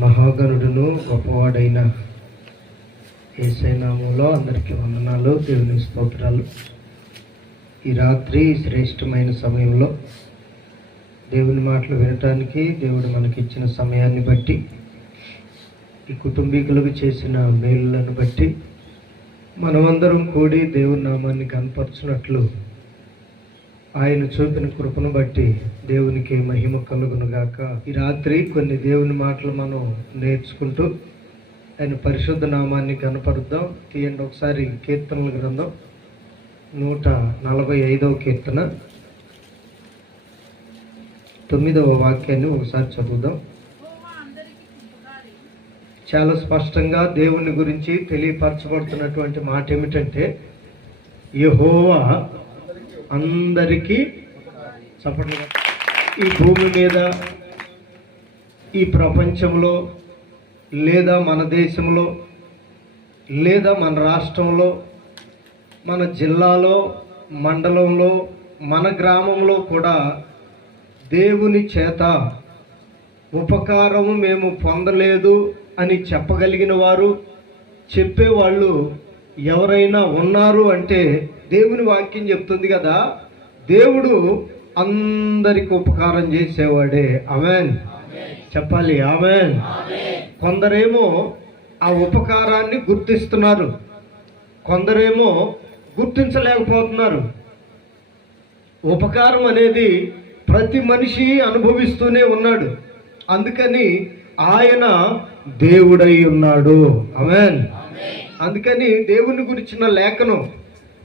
మహాగణుడును గొప్పవాడైన యేసయ్య నామములో అందరికీ వందనాలు, దేవుని స్తోత్రాలు. ఈ రాత్రి శ్రేష్టమైన సమయంలో దేవుని మాటలు వినటానికి దేవుడు మనకిచ్చిన సమయాన్ని బట్టి, ఈ కుటుంబీకులకు చేసిన మేలులను బట్టి మనమందరం కూడి దేవుని నామాన్ని కనపరచున్నట్లు ఆయన చూపిన కృపను బట్టి దేవునికి మహిమ కలుగును గాక. ఈ రాత్రి కొన్ని దేవుని మాటలు మనం నేర్చుకుంటూ ఆయన పరిశుద్ధ నామాన్ని కనపరుద్దాం. తీయండి ఒకసారి కీర్తనల గ్రంథం 145వ కీర్తన 9వ వాక్యాన్ని ఒకసారి చదువుదాం. చాలా స్పష్టంగా దేవుని గురించి తెలియపరచబడుతున్నటువంటి మాట ఏమిటంటే, యెహోవా అందరికీ చప్పట్లుగా. ఈ భూమి మీద, ఈ ప్రపంచంలో, లేదా మన దేశంలో, లేదా మన రాష్ట్రంలో, మన జిల్లాలో, మండలంలో, మన గ్రామంలో కూడా దేవుని చేత ఉపకారము మేము పొందలేదు అని చెప్పగలిగిన వారు, చెప్పేవాళ్ళు ఎవరైనా ఉన్నారు అంటే దేవుని వాక్యం చెప్తుంది కదా, దేవుడు అందరికి ఉపకారం చేసేవాడే. ఆమేన్ చెప్పాలి. ఆమేన్. కొందరేమో ఆ ఉపకారాన్ని గుర్తిస్తున్నారు, కొందరేమో గుర్తించలేకపోతున్నారు. ఉపకారం అనేది ప్రతి మనిషి అనుభవిస్తూనే ఉన్నాడు, అందుకని ఆయన దేవుడై ఉన్నాడు. ఆమేన్. అందుకని దేవుని గురించిన లేఖనం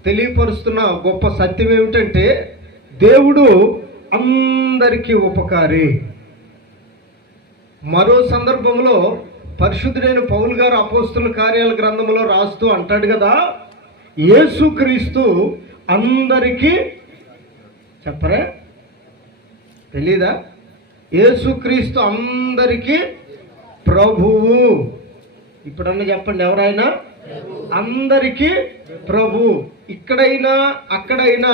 తెలియపరుస్తున్న గొప్ప సత్యం ఏమిటంటే, దేవుడు అందరికీ ఉపకారి. మరో సందర్భంలో పరిశుద్ధుడైన పౌలు గారు అపోస్తుల కార్యాల గ్రంథంలో రాస్తూ అంటాడు కదా, యేసుక్రీస్తు అందరికీ, చెప్పరా తెలీదా? యేసుక్రీస్తు అందరికీ ప్రభువు. ఇప్పుడన్నా చెప్పండి, ఎవరైనా అందరికీ ప్రభు. ఇక్కడైనా అక్కడైనా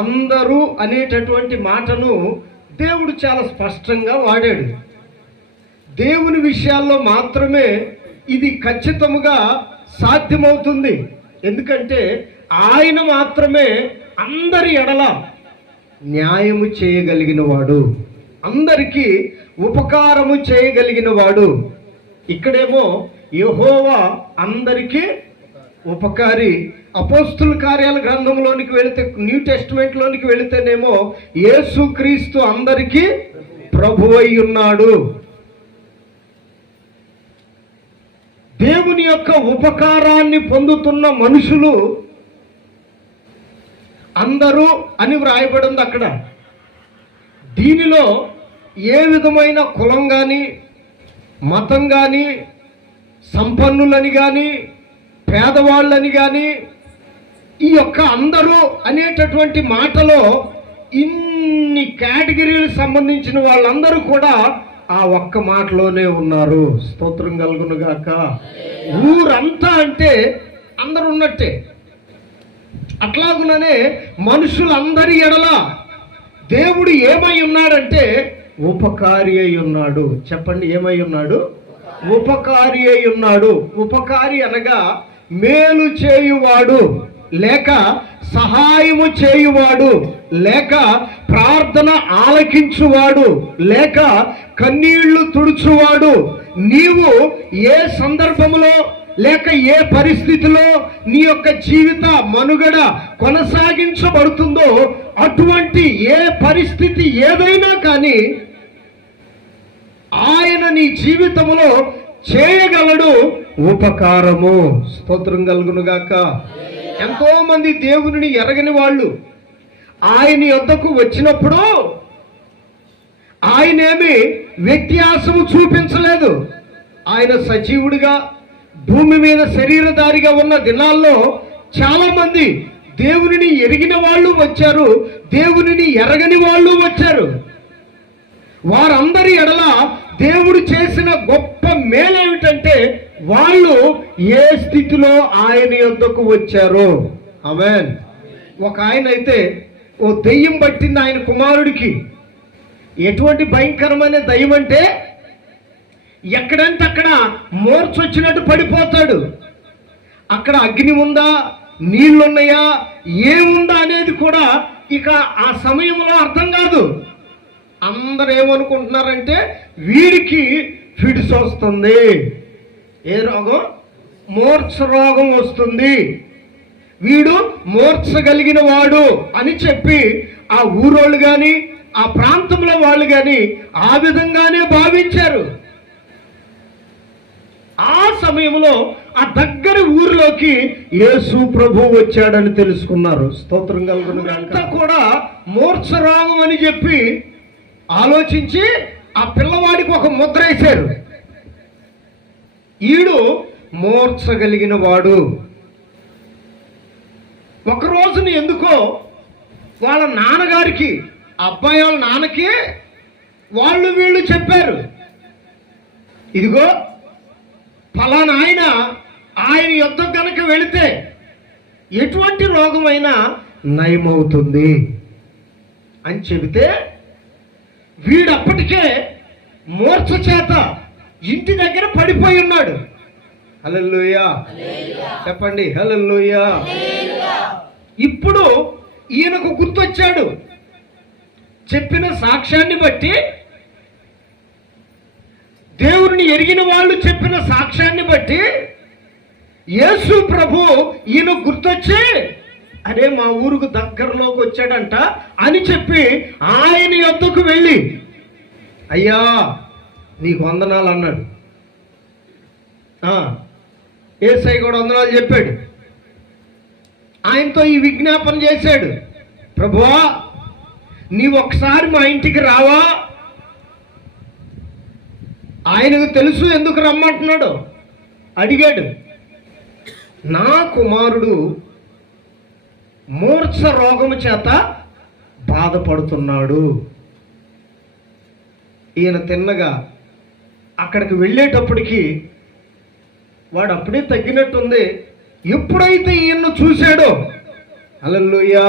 అందరూ అనేటటువంటి మాటను దేవుడు చాలా స్పష్టంగా వాడాడు. దేవుని విషయాల్లో మాత్రమే ఇది ఖచ్చితంగా సాధ్యమవుతుంది. ఎందుకంటే ఆయన మాత్రమే అందరి ఎడల న్యాయము చేయగలిగిన వాడు, అందరికీ ఉపకారము చేయగలిగిన వాడు. ఇక్కడేమో యెహోవా అందరికీ ఉపకారి. అపోస్తుల కార్యాల గ్రంథంలోనికి వెళితే, న్యూ టెస్టిమెంట్లోనికి వెళితేనేమో యేసుక్రీస్తు అందరికీ ప్రభువై ఉన్నాడు. దేవుని యొక్క ఉపకారాన్ని పొందుతున్న మనుషులు అందరూ అని వ్రాయబడి ఉంది అక్కడ. దీనిలో ఏ విధమైన కులం కానీ, మతం కానీ, సంపన్నులని కానీ, పేదవాళ్ళని కానీ, ఈ యొక్క అందరూ అనేటటువంటి మాటలో ఇన్ని కేటగిరీలకు సంబంధించిన వాళ్ళందరూ కూడా ఆ ఒక్క మాటలోనే ఉన్నారు. స్తోత్రం కలుగును గాక. ఊరంతా అంటే అందరు ఉన్నట్టే. అట్లాగుననే మనుషులందరి ఎడల దేవుడు ఏమై ఉన్నాడంటే ఉపకారి అయి ఉన్నాడు. చెప్పండి, ఏమై ఉన్నాడు? ఉపకారి అయి ఉన్నాడు. ఉపకారి అనగా మేలు చేయువాడు, లేక సహాయము చేయువాడు, లేక ప్రార్థన ఆలకించువాడు, లేక కన్నీళ్లు తుడుచువాడు. నీవు ఏ సందర్భంలో లేక ఏ పరిస్థితిలో నీ యొక్క జీవిత మనుగడ కొనసాగించబడుతుందో, అటువంటి ఏ పరిస్థితి ఏదైనా కానీ ఆయన నీ జీవితంలో చేయగలడు ఉపకారము. స్తోత్రం కలుగును గాక. ఎంతో మంది దేవుని ఎరగని వాళ్ళు ఆయన యొద్దకు వచ్చినప్పుడు ఆయనేమి వ్యత్యాసము చూపించలేదు. ఆయన సజీవుడిగా భూమి మీద శరీరధారిగా ఉన్న దినాల్లో చాలా మంది దేవునిని ఎరిగిన వాళ్ళు వచ్చారు, దేవునిని ఎరగని వాళ్ళు వచ్చారు. వారందరి ఎడల దేవుడు చేసిన గొప్ప మేలేమిటంటే, వాళ్ళు ఏ స్థితిలో ఆయన యొద్దకు వచ్చారో. ఆమేన్. ఒక ఆయన అయితే ఓ దెయ్యం పట్టింది ఆయన కుమారుడికి. ఎటువంటి భయంకరమైన దయ్యం అంటే, ఎక్కడంటే అక్కడ మూర్చొచ్చినట్టు పడిపోతాడు. అక్కడ అగ్ని ఉందా, నీళ్లున్నాయా, ఏముందా అనేది కూడా ఇక ఆ సమయంలో అర్థం కాదు. అందరూ ఏమనుకుంటున్నారంటే వీడికి ఫిడ్స్ వస్తుంది. ఏ రోగం? మూర్ఛ రోగం వస్తుంది, వీడు మూర్ఛ కలిగిన వాడు అని చెప్పి ఆ ఊరోళ్ళు కానీ ఆ ప్రాంతంలో వాళ్ళు కానీ ఆ విధంగానే భావించారు. ఆ సమయంలో ఆ దగ్గర ఊరిలోకి యేసు ప్రభు వచ్చాడని తెలుసుకున్నారు. స్తోత్రం కలుగును గాక. కూడా మూర్ఛ రోగం అని చెప్పి ఆలోచించి ఆ పిల్లవాడికి ఒక ముద్ర వేశారు. ఈడు మూర్ఛ కలిగిన వాడు. ఒక రోజున ఎందుకో వాళ్ళ నాన్నగారికి, అబ్బాయి వాళ్ళ నాన్నకి వాళ్ళు వీళ్ళు చెప్పారు, ఇదిగో ఫలానా ఆయన యుద్ధం కనుక వెళితే ఎటువంటి రోగమైనా నయమవుతుంది అని చెబితే వీడు అప్పటికే మూర్ఛ చేత ఇంటి దగ్గర పడిపోయి ఉన్నాడు. హల్లెలూయా చెప్పండి, హల్లెలూయా. ఇప్పుడు ఈయనకు గుర్తొచ్చాడు. చెప్పిన సాక్ష్యాన్ని బట్టి, దేవుడిని ఎరిగిన వాళ్ళు చెప్పిన సాక్ష్యాన్ని బట్టి యేసు ప్రభు ఈయన గుర్తొచ్చి, అరే మా ఊరుకు దగ్గరలోకి వచ్చాడంట అని చెప్పి ఆయన యొద్దకు వెళ్ళి, అయ్యా నీకు వందనాలు అన్నాడు. యేసయ్య కూడా వందనాలు చెప్పాడు. ఆయనతో ఈ విజ్ఞాపన చేశాడు, ప్రభువా నీవు ఒకసారి మా ఇంటికి రావా? ఆయనకు తెలుసు ఎందుకు రమ్మంటున్నాడు. అడిగాడు, నా కుమారుడు మూర్ఛ రోగము చేత బాధపడుతున్నాడు. ఈయన తిన్నగా అక్కడికి వెళ్ళేటప్పటికి వాడు అప్పుడే తగ్గినట్టుంది. ఎప్పుడైతే ఈయన్ను చూశాడో, హల్లెలూయా,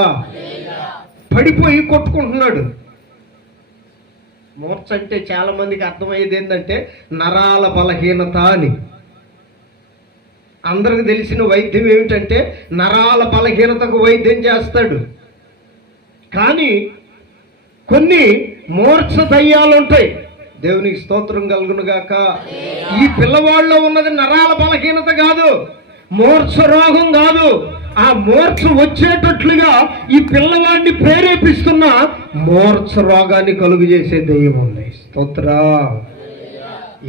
పడిపోయి కొట్టుకుంటున్నాడు. మూర్ఛ అంటే చాలా మందికి అర్థమయ్యేది ఏంటంటే నరాల బలహీనత అని. అందరికి తెలిసిన వైద్యం ఏమిటంటే నరాల బలహీనతకు వైద్యం చేస్తాడు. కానీ కొన్ని మూర్ఛ దయ్యాలు ఉంటాయి. దేవునికి స్తోత్రం కలుగును గాక. ఈ పిల్లవాళ్ళలో ఉన్నది నరాల బలహీనత కాదు, మూర్ఛ రోగం కాదు. ఆ మూర్ఛ వచ్చేటట్లుగా ఈ పిల్లవాడిని ప్రేరేపిస్తున్న మూర్ఛ రోగాన్ని కలుగు చేసే దయ్యం ఉంది. స్తోత్రా.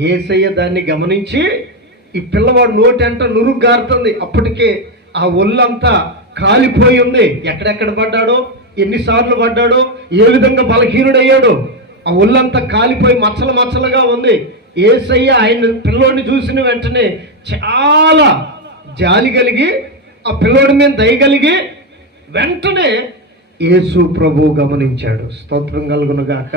యేసయ్య దాన్ని గమనించి, ఈ పిల్లవాడు నోటంట నురుగు గారుతుంది. అప్పటికే ఆ ఒళ్ళంతా కాలిపోయి ఉంది. ఎక్కడెక్కడ పడ్డాడో, ఎన్నిసార్లు పడ్డాడో, ఏ విధంగా బలహీనుడయ్యాడో, ఆ ఒళ్ళంతా కాలిపోయి మచ్చలు మచ్చలుగా ఉంది. యేసయ్య ఆయన పిల్లోడిని చూసిన వెంటనే చాలా జాలి కలిగి, ఆ పిల్లోడి మీద దయ కలిగి వెంటనే యేసు ప్రభు గమనించాడు. స్తోత్రం కలుగును గాక.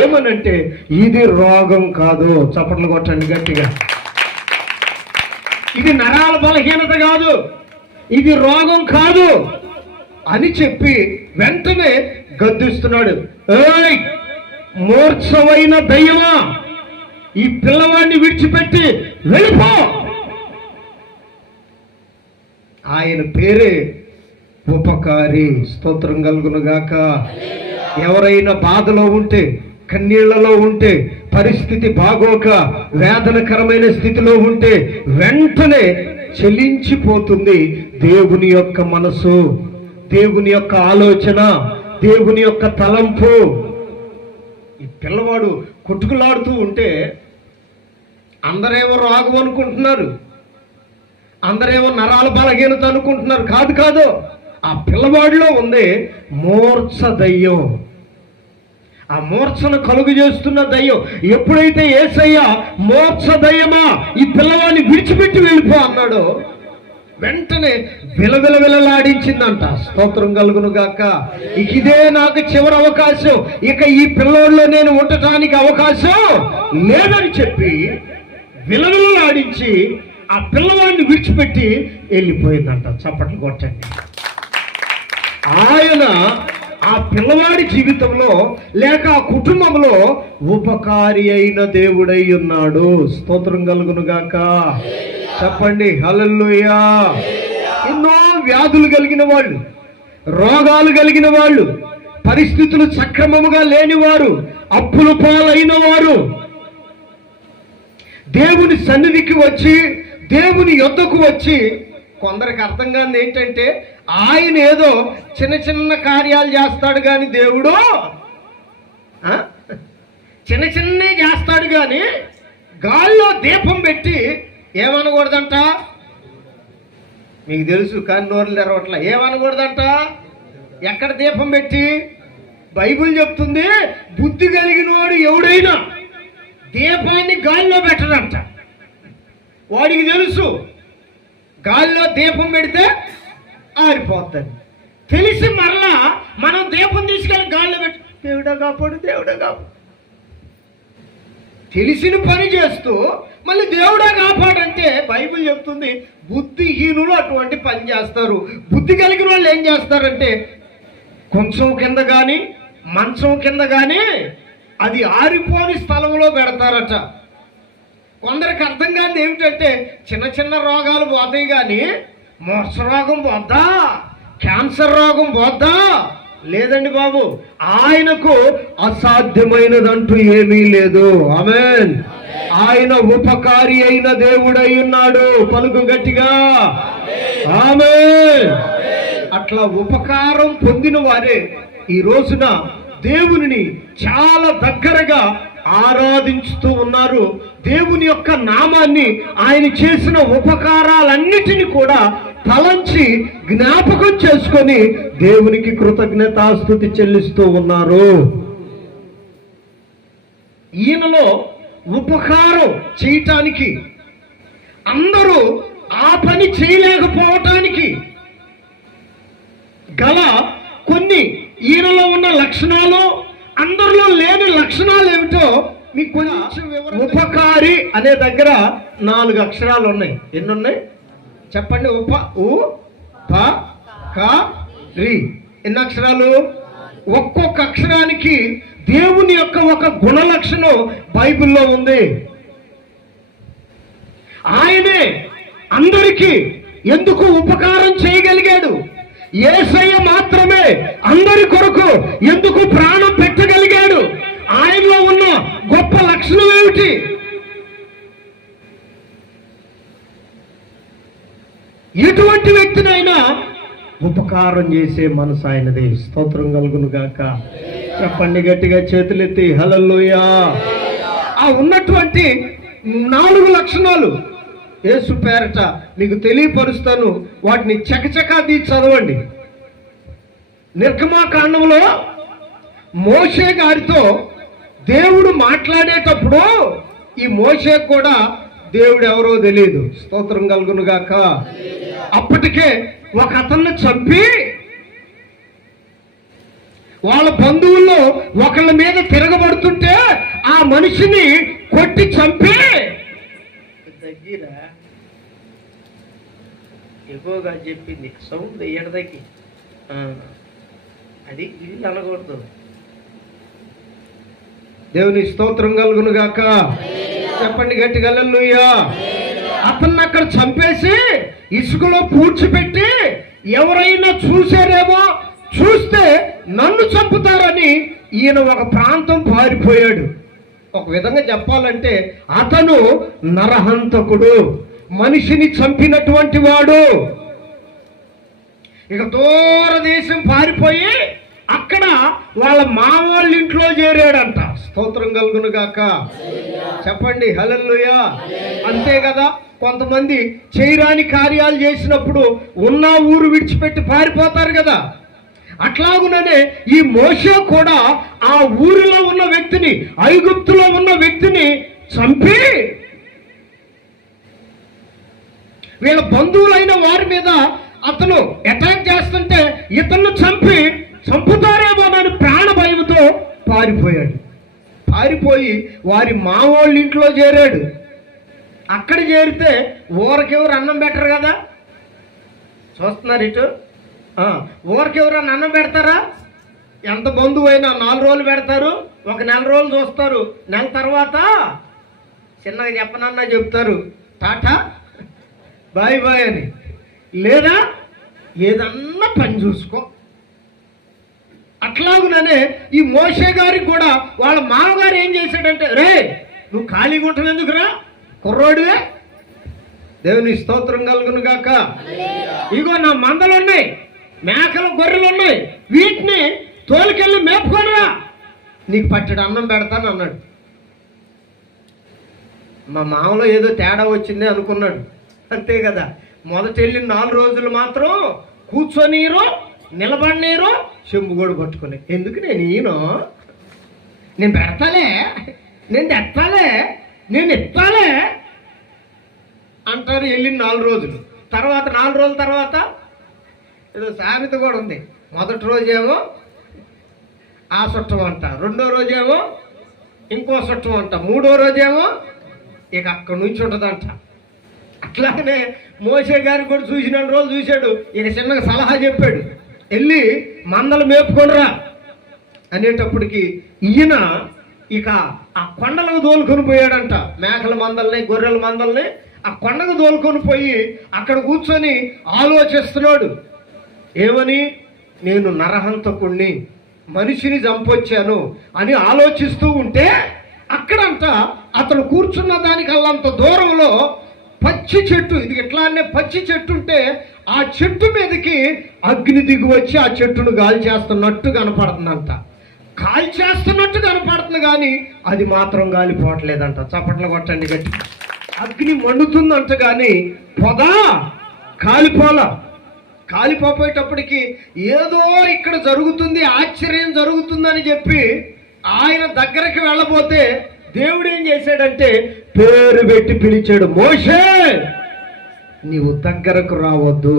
ఏమనంటే ఇది రోగం కాదు. చప్పట్లు కొట్టండి గట్టిగా. ఇది నరాల బలహీనత కాదు, ఇది రోగం కాదు అని చెప్పి వెంటనే గద్దిస్తున్నాడు. ఏయ్ మూర్ఛమైన దయ్యమా, ఈ పిల్లవాడిని విడిచిపెట్టి వెళ్ళిపో. ఆయన పేరే ఉపకారి. స్తోత్రం కలుగును గాక. ఎవరైనా బాధలో ఉంటే, కన్నీళ్లలో ఉంటే, పరిస్థితి బాగోక వేదనకరమైన స్థితిలో ఉంటే వెంటనే చెలించిపోతుంది దేవుని యొక్క మనసు, దేవుని యొక్క ఆలోచన, దేవుని యొక్క తలంపు. ఈ పిల్లవాడు కొట్టుకులాడుతూ ఉంటే అందరేమో రోగం అనుకుంటున్నారు, అందరేమో నరాల బలహీనత అనుకుంటున్నారు. కాదు కాదు, ఆ పిల్లవాడిలో ఉంది మూర్ఛ దయ్యం. ఆ మూర్ఛను కలుగు చేస్తున్న దయ్యం. ఎప్పుడైతే యేసయ్య మూర్ఛ దయ్యమా ఈ పిల్లవాడిని విడిచిపెట్టి వెళ్ళిపో అన్నాడో వెంటనే విలవిలవిలలాడించిందంట. స్తోత్రం కలుగును గాక. ఇదే నాకు చివరి అవకాశం, ఇక ఈ పిల్లోడిలో నేను ఉండటానికి అవకాశం లేదని చెప్పి విలవిలలాడించి ఆ పిల్లవాడిని విడిచిపెట్టి వెళ్ళిపోయిందంట. చప్పట్లు కొట్టండి. ఆయన ఆ పిల్లవాడి జీవితంలో లేక ఆ కుటుంబంలో ఉపకారి అయిన దేవుడై ఉన్నాడు. స్తోత్రం కలుగును గాక. చెప్పండి హల్లెలూయా. ఎన్నో వ్యాధులు కలిగిన వాళ్ళు, రోగాలు కలిగిన వాళ్ళు, పరిస్థితులు సక్రమముగా లేనివారు, అప్పుల పాలైన వారు దేవుని సన్నిధికి వచ్చి, దేవుని యొద్దకు వచ్చి, కొందరికి అర్థం కాని ఏంటంటే ఆయన ఏదో చిన్న చిన్న కార్యాలు చేస్తాడు కానీ దేవుడు చిన్న చిన్నవి చేస్తాడు కానీ గాల్లో దీపం పెట్టి ఏమనకూడదంట. మీకు తెలుసు కానీ నోరులు తెరవట్ల. ఏమనకూడదంట? ఎక్కడ దీపం పెట్టి? బైబిల్ చెప్తుంది, బుద్ధి కలిగిన వాడు ఎవడైనా దీపాన్ని గాల్లో పెట్టడంట. వాడికి తెలుసు గాల్లో దీపం పెడితే ఆరిపోతుంది. తెలిసి మరలా మనం దీపం తీసుకెళ్ళి గాల్లో పెట్టి దేవుడా కాపాడు, దేవుడా కాపాడు తెలిసిన పని చేస్తూ మళ్ళీ దేవుడా కాపాడంటే బైబిల్ చెప్తుంది బుద్ధిహీనులు అటువంటి పని చేస్తారు. బుద్ధి కలిగిన వాళ్ళు ఏం చేస్తారంటే కొంచెం కింద కానీ మంచం కింద కానీ అది ఆరిపోని స్థలంలో పెడతారట. కొందరికి అర్థం కాదు ఏమిటంటే చిన్న చిన్న రోగాలు పోతాయి కానీ మోస రోగం పోద్దా, క్యాన్సర్ రోగం పోద్దా? లేదండి బాబు, ఆయనకు అసాధ్యమైనదంటూ ఏమీ లేదు. ఆమేన్. ఆయన ఉపకారి అయిన దేవుడై ఉన్నాడు. పలుకు గట్టిగా ఆమేన్. అట్లా ఉపకారం పొందిన వారే ఈ రోజున దేవునిని చాలా దగ్గరగా ఆరాధించుతూ ఉన్నారు. దేవుని యొక్క నామాన్ని, ఆయన చేసిన ఉపకారాలన్నిటినీ కూడా తలంచి జ్ఞాపకం చేసుకొని దేవునికి కృతజ్ఞతాస్తుతి చెల్లిస్తూ ఉన్నారు. ఈయనలో ఉపకారం చేయటానికి, అందరూ ఆ పని చేయలేకపోవటానికి గల కొన్ని ఈయనలో ఉన్న లక్షణాలు, అందరిలో లేని లక్షణాలు ఏమిటో మీకు కొంచెం వివరణ. ఉపకారి అనే దగ్గర 4 అక్షరాలు ఉన్నాయి. ఎన్ని ఉన్నాయి చెప్పండి? ఉప-క-రి. ఎన్ని అక్షరాలు? ఒక్కొక్క అక్షరానికి దేవుని యొక్క ఒక గుణ లక్షణం బైబిల్లో ఉంది. ఆయనే అందరికీ ఎందుకు ఉపకారం చేయగలిగాడు? యేసయ్య మాత్రమే అందరి కొరకు ఎందుకు ప్రాణం పెట్టగలిగాడు? ఆయనలో ఉన్న గొప్ప లక్షణం ఏమిటి? ఎటువంటి వ్యక్తినైనా ఉపకారం చేసే మనసు ఆయనదే. స్తోత్రం కలుగును గాక. చెప్పండి గట్టిగా, చేతులెత్తి హల్లెలూయా. ఆ ఉన్నటువంటి 4 లక్షణాలు యేసు పేరట మీకు తెలియపరుస్తాను. వాటిని చకచకా తీసి చదవండి. నిర్గమాకాండంలో మోషే గారితో దేవుడు మాట్లాడేటప్పుడు ఈ మోషే కూడా దేవుడు ఎవరో తెలియదు. స్తోత్రం కలుగును గాక. అప్పటికే ఒక అతన్ని చంపి వాళ్ళ బంధువుల్లో ఒకళ్ళ మీద తిరగబడుతుంటే ఆ మనిషిని కొట్టి చంపి దగ్గర ఎక్కువగా చెప్పింది సౌండ్ ఎడదకి అది ఇల్లు అనకూడదు. దేవుని స్తోత్రం కలుగును గాక. చెప్పండి గట్టిగా హల్లెలూయా. అతన్ని అక్కడ చంపేసి ఇసుకలో పూడ్చిపెట్టి ఎవరైనా చూసారేమో, చూస్తే నన్ను చంపుతారని ఈయన ఒక ప్రాంతం పారిపోయాడు. ఒక విధంగా చెప్పాలంటే అతను నరహంతకుడు, మనిషిని చంపినటువంటి వాడు. ఇక దూర దేశం పారిపోయి అక్కడ వాళ్ళ మామూళ్ళ ఇంట్లో చేరాడంట. స్తోత్రం కలుగును గాక. చెప్పండి హల్లెలూయా. అంతే కదా, కొంతమంది చేయరాని కార్యాలు చేసినప్పుడు ఉన్న ఊరు విడిచిపెట్టి పారిపోతారు కదా. అట్లాగుననే ఈ మోషే కూడా ఆ ఊరిలో ఉన్న వ్యక్తిని, ఐగుప్తులో ఉన్న వ్యక్తిని చంపి వీళ్ళ బంధువులైన వారి మీద అతను అటాక్ చేస్తుంటే ఇతను చంపుతారేమోనని ప్రాణ భయంతో పారిపోయాడు. పారిపోయి వారి మావోళ్ళ ఇంట్లో చేరాడు. అక్కడ చేరితే ఊరకెవరు అన్నం పెట్టరు కదా. చూస్తున్నారు ఇటు, ఊరకెవరు అన్నం పెడతారా? ఎంత బంధువు అయినా 4 రోజులు పెడతారు, ఒక నెల రోజులు చూస్తారు, నెల తర్వాత చిన్నగా చెప్పనన్నా చెప్తారు టాటా బాయ్ బాయ్ అని. లేదా ఏదన్నా పని చూసుకో. అట్లాగుననే ఈ మోషే గారికి కూడా వాళ్ళ మామగారు ఏం చేశాడంటే, రే నువ్వు ఖాళీగా ఉంటావు ఎందుకురా, కుర్రోడివే, దేవుని స్తోత్రం కలుగును గాక. ఇగో నా మందలు ఉన్నాయి, మేకలు గొర్రెలు ఉన్నాయి, వీటిని తోలుకెళ్ళి మేపుకోనరా, నీకు పచ్చడి అన్నం పెడతాను అన్నాడు. మా మామలో ఏదో తేడా వచ్చింది అనుకున్నాడు, అంతే కదా. మొదట వెళ్ళిన 4 రోజులు మాత్రం కూర్చొనీరు, నిలబడినీరు, చెంబు కూడా పట్టుకుని, ఎందుకు నేను పెడతాలే, నేను తెస్తాలే, నేను ఇస్తాలే అంటారు. వెళ్ళిన 4 రోజులు తర్వాత 4 రోజుల తర్వాత ఏదో సామెత కూడా ఉంది. మొదటి రోజేమో ఆ చుట్టం అంట, రెండో రోజేమో ఇంకో చుట్టం అంట, మూడో రోజేమో ఇక అక్కడి నుంచి ఉంటుందంట. అట్లాగనే మోషే గారికి కూడా చూసిన రోజులు చూశాడు. ఇక చిన్నగా సలహా చెప్పాడు, వెళ్ళి మందలు మేపుకొనిరా అనేటప్పటికి ఈయన ఇక ఆ కొండలకు దోలుకొని పోయాడంట. మేకల మందల్ని, గొర్రెల మందల్ని ఆ కొండకు దోలుకొని పోయి అక్కడ కూర్చొని ఆలోచిస్తున్నాడు. ఏమని? నేను నరహంతకుణ్ణి, మనిషిని చంపొచ్చాను అని ఆలోచిస్తూ ఉంటే అక్కడంట అతను కూర్చున్న దానికి అల్లంత దూరంలో పచ్చి చెట్టు, ఇది ఇట్లానే పచ్చి చెట్టు ఉంటే ఆ చెట్టు మీదకి అగ్ని దిగి వచ్చి ఆ చెట్టును గాలి చేస్తున్నట్టు కనపడుతుందంట. గాలి చేస్తున్నట్టు కనపడుతుంది కానీ అది మాత్రం గాలిపోవట్లేదంట. చప్పట్లు కొట్టండి గట్టి. అగ్ని మండుతుందంట కానీ పొద కాలిపోయేటప్పటికి ఏదో ఇక్కడ జరుగుతుంది, ఆశ్చర్యం జరుగుతుందని చెప్పి ఆయన దగ్గరికి వెళ్ళబోతే దేవుడు ఏం చేశాడంటే పేరు పెట్టి పిలిచాడు, మోషే నీవు దగ్గరకు రావద్దు.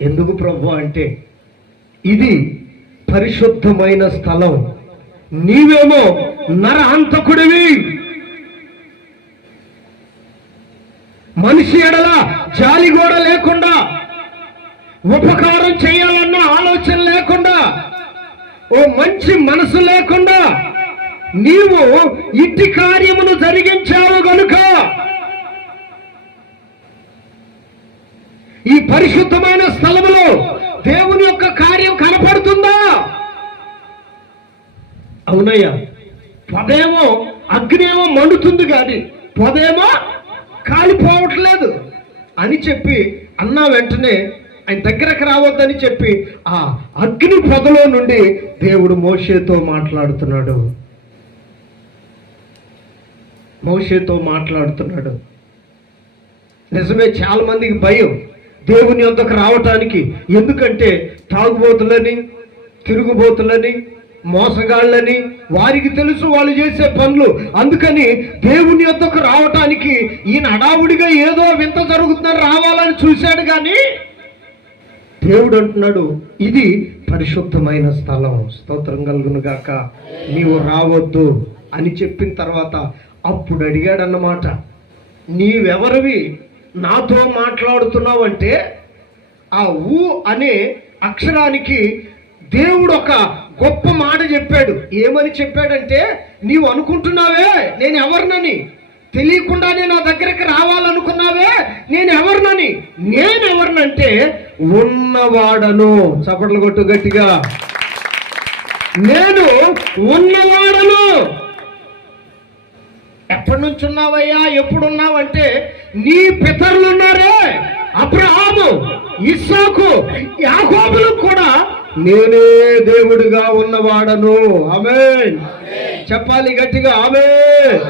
ఎందుకు ప్రభు అంటే ఇది పరిశుద్ధమైన స్థలం, నీవేమో నరహంతకుడివి, మనిషి ఎడల జాలి కూడా లేకుండా, ఉపకారం చేయాలన్న ఆలోచన లేకుండా, ఓ మంచి మనసు లేకుండా నీవు ఇట్టి కార్యమును జరిగించావు గనుక ఈ పరిశుద్ధమైన స్థలములో దేవుని యొక్క కార్యం కనపడుతుందా? అవునయ్యా, పొదేమో అగ్నేమో మండుతుంది కానీ పొదేమో కాలిపోవట్లేదు అని చెప్పి అన్నా వెంటనే ఆయన దగ్గరకు రావద్దని చెప్పి ఆ అగ్ని పొదలో నుండి దేవుడు మోషేతో మాట్లాడుతున్నాడు. నిజమే, చాలా మందికి భయం దేవుని యొద్దకు రావటానికి. ఎందుకంటే తాగుబోతులని, తిరుగుబోతులని, మోసగాళ్ళని వారికి తెలుసు వాళ్ళు చేసే పనులు. అందుకని దేవుని యొద్దకు రావటానికి ఈయన హడావుడిగా ఏదో వింత జరుగుతుందని రావాలని చూశాడు. కానీ దేవుడు అంటున్నాడు ఇది పరిశుద్ధమైన స్థలం, స్తోత్రం కలుగును గాక, నీవు రావద్దు అని చెప్పిన తర్వాత అప్పుడు అడిగాడు అన్నమాట, నీవెవరివి నాతో మాట్లాడుతున్నావు అంటే ఆ ఊ అనే అక్షరానికి దేవుడు ఒక గొప్ప మాట చెప్పాడు. ఏమని చెప్పాడంటే, నీవు అనుకుంటున్నావే నేను ఎవరినని, తెలియకుండానే నా దగ్గరికి రావాలనుకున్నావే నేను ఎవరినని. నేనెవరినంటే ఉన్నవాడను. చప్పట్లు కొట్టు గట్టిగా. నేను ఉన్నవాడను. ఎప్పటి నుంచి ఉన్నావయ్యా, ఎప్పుడున్నావంటే నీ పితరులు ఉన్నారే, అబ్రహాము, ఇస్సాకు, యాకోబులు కూడా నేనే దేవుడిగా ఉన్నవాడను. ఆమేన్ చెప్పాలి గట్టిగా, ఆమేన్.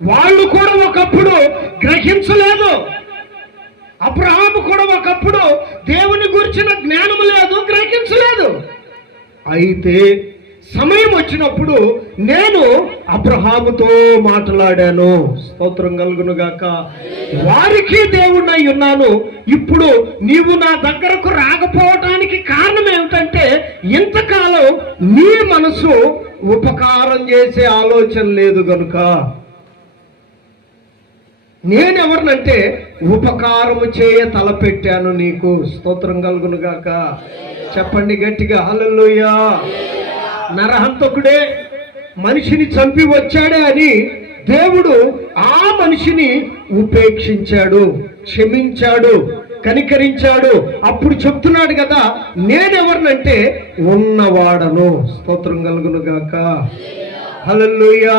వాళ్ళు కూడా ఒకప్పుడు గ్రహించలేదు. అబ్రహాము కూడా ఒకప్పుడు దేవుని గురించిన జ్ఞానం లేదు, గ్రహించలేదు. అయితే సమయం వచ్చినప్పుడు నేను అబ్రహాముతో మాట్లాడాను, స్తోత్రం కలుగును గాక, వారికి దేవుణ్ణి ఉన్నాను. ఇప్పుడు నీవు నా దగ్గరకు రాకపోవటానికి కారణం ఏమిటంటే ఇంతకాలం నీ మనసు ఉపకారం చేసే ఆలోచన లేదు గనుక. నేనెవరినంటే ఉపకారము చేయ తలపెట్టాను నీకు, స్తోత్రం కలుగును గాక. చెప్పండి గట్టిగా హల్లెలూయా. నరహంతకుడే మనిషిని చంపి వచ్చాడే అని దేవుడు ఆ మనిషిని ఉపేక్షించాడు, క్షమించాడు, కనికరించాడు. అప్పుడు చెప్తున్నాడు కదా, నేనెవరినంటే ఉన్నవాడను. స్తోత్రం కలుగును గాక. హల్లెలూయా.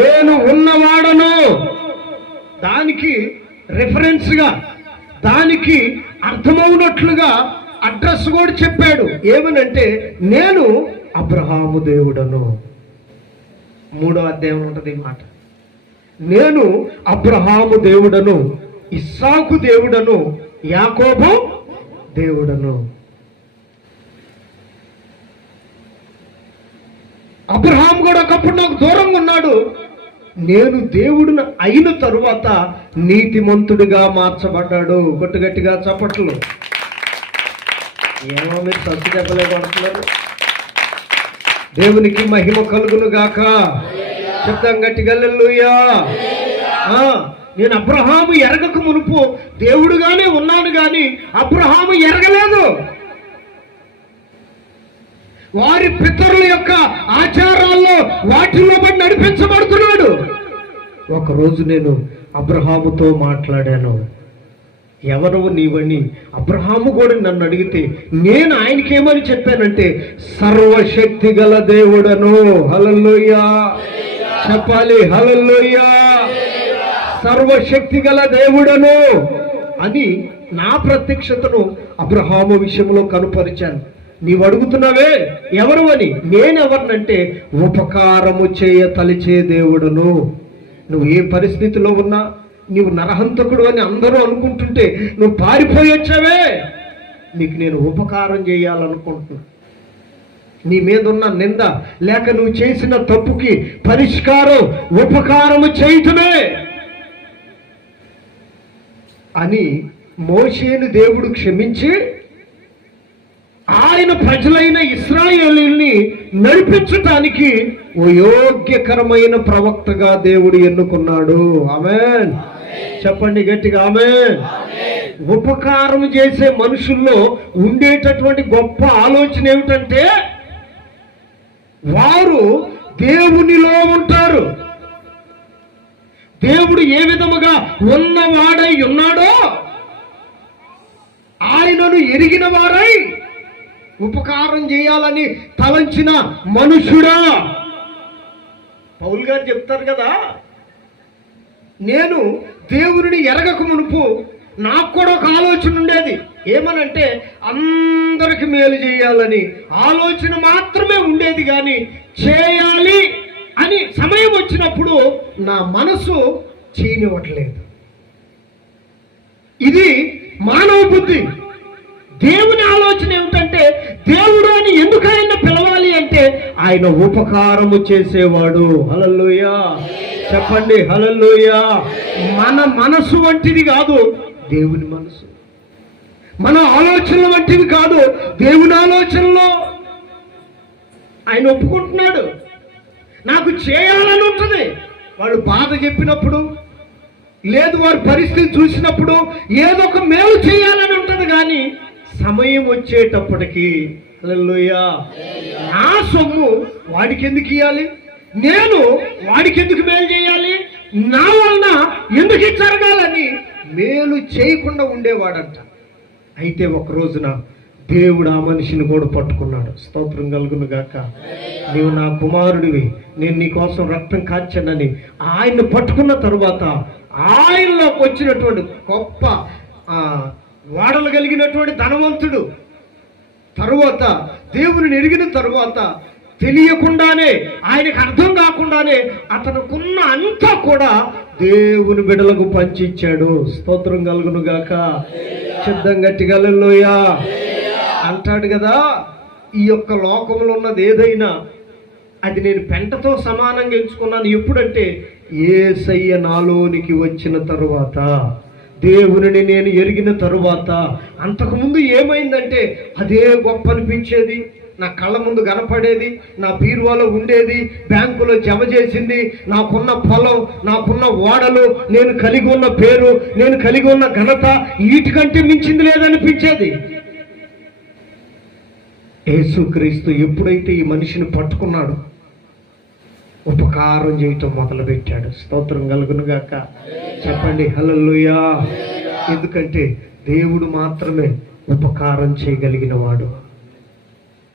నేను ఉన్నవాడను. దానికి రిఫరెన్స్గా, దానికి అర్థమవునట్లుగా అడ్రస్ కూడా చెప్పాడు. ఏమనంటే నేను అబ్రహాము దేవుడను. 3వ అధ్యాయం ఉంటుంది ఈ మాట. నేను అబ్రహాము దేవుడను, ఇస్సాకు దేవుడను, యాకోబు దేవుడను. అబ్రహాం కూడా ఒకప్పుడు నాకు దూరంగా ఉన్నాడు. నేను దేవుడిని అయిన తరువాత నీతిమంతుడిగా మార్చబడ్డాడు. గట్టిగా చప్పట్లు. ఏమో మీరు సత్తు చెప్పలేకపోతున్నారు. దేవునికి మహిమ కలుగును గాక. చెప్తాం గట్టిగా హల్లెలూయా. నేను అబ్రహాము ఎరగక మునుపు దేవుడుగానే ఉన్నాను, కానీ అబ్రహాము ఎరగలేదు. వారి పితరుల యొక్క ఆచారాల్లో వాటిల్లో బట్టి నడిపించబడుతున్నాడు. ఒకరోజు నేను అబ్రహాముతో మాట్లాడాను. ఎవరు నీవని అబ్రహాము కూడా నన్ను అడిగితే నేను ఆయనకేమని చెప్పానంటే సర్వశక్తి గల దేవుడను. హల్లెలూయా చెప్పాలి. హల్లెలూయా. సర్వశక్తి గల దేవుడను అని నా ప్రత్యక్షతను అబ్రహాము విషయంలో కనుపరిచాను. నీవు అడుగుతున్నావే ఎవరు అని. నేనెవరినంటే ఉపకారము చేయ తలిచే దేవుడును. నువ్వు ఏ పరిస్థితిలో ఉన్నా, నీవు నరహంతకుడు అని అందరూ అనుకుంటుంటే నువ్వు పారిపోయొచ్చావే, నీకు నేను ఉపకారం చేయాలనుకుంటున్నా. నీ మీద ఉన్న నింద లేక నువ్వు చేసిన తప్పుకి పరిష్కారం ఉపకారము చేయటమే అని మోషేను దేవుడు క్షమించి ఆయన ప్రజలైన ఇశ్రాయేలీయుల్ని నడిపించటానికి ఓ యోగ్యకరమైన ప్రవక్తగా దేవుడు ఎన్నుకున్నాడు. ఆమేన్ చెప్పండి గట్టిగా ఆమేన్. ఉపకారం చేసే మనుషుల్లో ఉండేటటువంటి గొప్ప ఆలోచన ఏమిటంటే వారు దేవునిలో ఉంటారు. దేవుడు ఏ విధముగా ఉన్నవాడై ఉన్నాడో ఆయనను ఎరిగిన వారై ఉపకారం చేయాలని తలంచిన మనుషుడా. పౌలు గారు చెప్తారు కదా, నేను దేవుడిని ఎరగక మునుపు నాకు కూడా ఒక ఆలోచన ఉండేది. ఏమనంటే అందరికి మేలు చేయాలని ఆలోచన మాత్రమే ఉండేది, కానీ చేయాలి అని సమయం వచ్చినప్పుడు నా మనసు చేయనివ్వట్లేదు. ఇది మానవ బుద్ధి. దేవుని ఆలోచన ఏమిటంటే దేవుడు అని ఎందుకు ఆయన పిలవాలి అంటే ఆయన ఉపకారము చేసేవాడు. హల్లెలూయా చెప్పండి హల్లెలూయా. మన మనసు వంటిది కాదు దేవుని మనసు, మన ఆలోచనల వంటివి కాదు దేవుని ఆలోచనలో. ఆయన ఒప్పుకుంటున్నాడు. నాకు చేయాలని ఉంటుంది. వాళ్ళు బాధ చెప్పినప్పుడు, లేదు వారి పరిస్థితి చూసినప్పుడు ఏదో ఒక మేలు చేయాలని ఉంటుంది, కానీ సమయం వచ్చేటప్పటికి హల్లెలూయా నా సొమ్ము వాడికి ఎందుకు ఇవ్వాలి, నేను వాడికి ఎందుకు మేలు చేయాలి, నా వలన ఎందుకు జరగాలని మేలు చేయకుండా ఉండేవాడంట. అయితే ఒక రోజున దేవుడు ఆ మనిషిని కూడా పట్టుకున్నాడు. స్తోత్రం కలుగును గాక. నీవు నా కుమారుడివి, నేను నీ కోసం రక్తం కార్చానని ఆయన్ని పట్టుకున్న తరువాత ఆయనలోకి వచ్చినటువంటి గొప్ప వాడలు కలిగినటువంటి ధనవంతుడు తరువాత దేవుని ఎరిగిన తరువాత తెలియకుండానే ఆయనకు అర్థం కాకుండానే అతనుకున్న అంతా కూడా దేవుని బిడ్డలకు పంచిచ్చాడు. స్తోత్రం కలుగును గాక. శబ్దం గట్టిగా హల్లెలూయా అంటాడు కదా. ఈ యొక్క లోకంలో ఉన్నది ఏదైనా అది నేను పెంటతో సమానంగా ఎంచుకున్నాను. ఎప్పుడంటే యేసయ్య నాలోనికి వచ్చిన తరువాత, దేవుని నేను ఎరిగిన తరువాత. అంతకుముందు ఏమైందంటే అదే గొప్ప అనిపించేది, నా కళ్ళ ముందు కనపడేది, నా బీరువాలో ఉండేది, బ్యాంకులో జమ చేసింది, నాకున్న పొలం, నాకున్న ఓడలు, నేను కలిగి ఉన్న పేరు, నేను కలిగి ఉన్న ఘనత వీటికంటే మించింది లేదనిపించేది. యేసుక్రీస్తు ఎప్పుడైతే ఈ మనిషిని పట్టుకున్నాడో ఉపకారం చేయటం మొదలుపెట్టాడు. స్తోత్రం కలుగును గాక. చెప్పండి హల్లెలూయా. ఎందుకంటే దేవుడు మాత్రమే ఉపకారం చేయగలిగిన వాడు.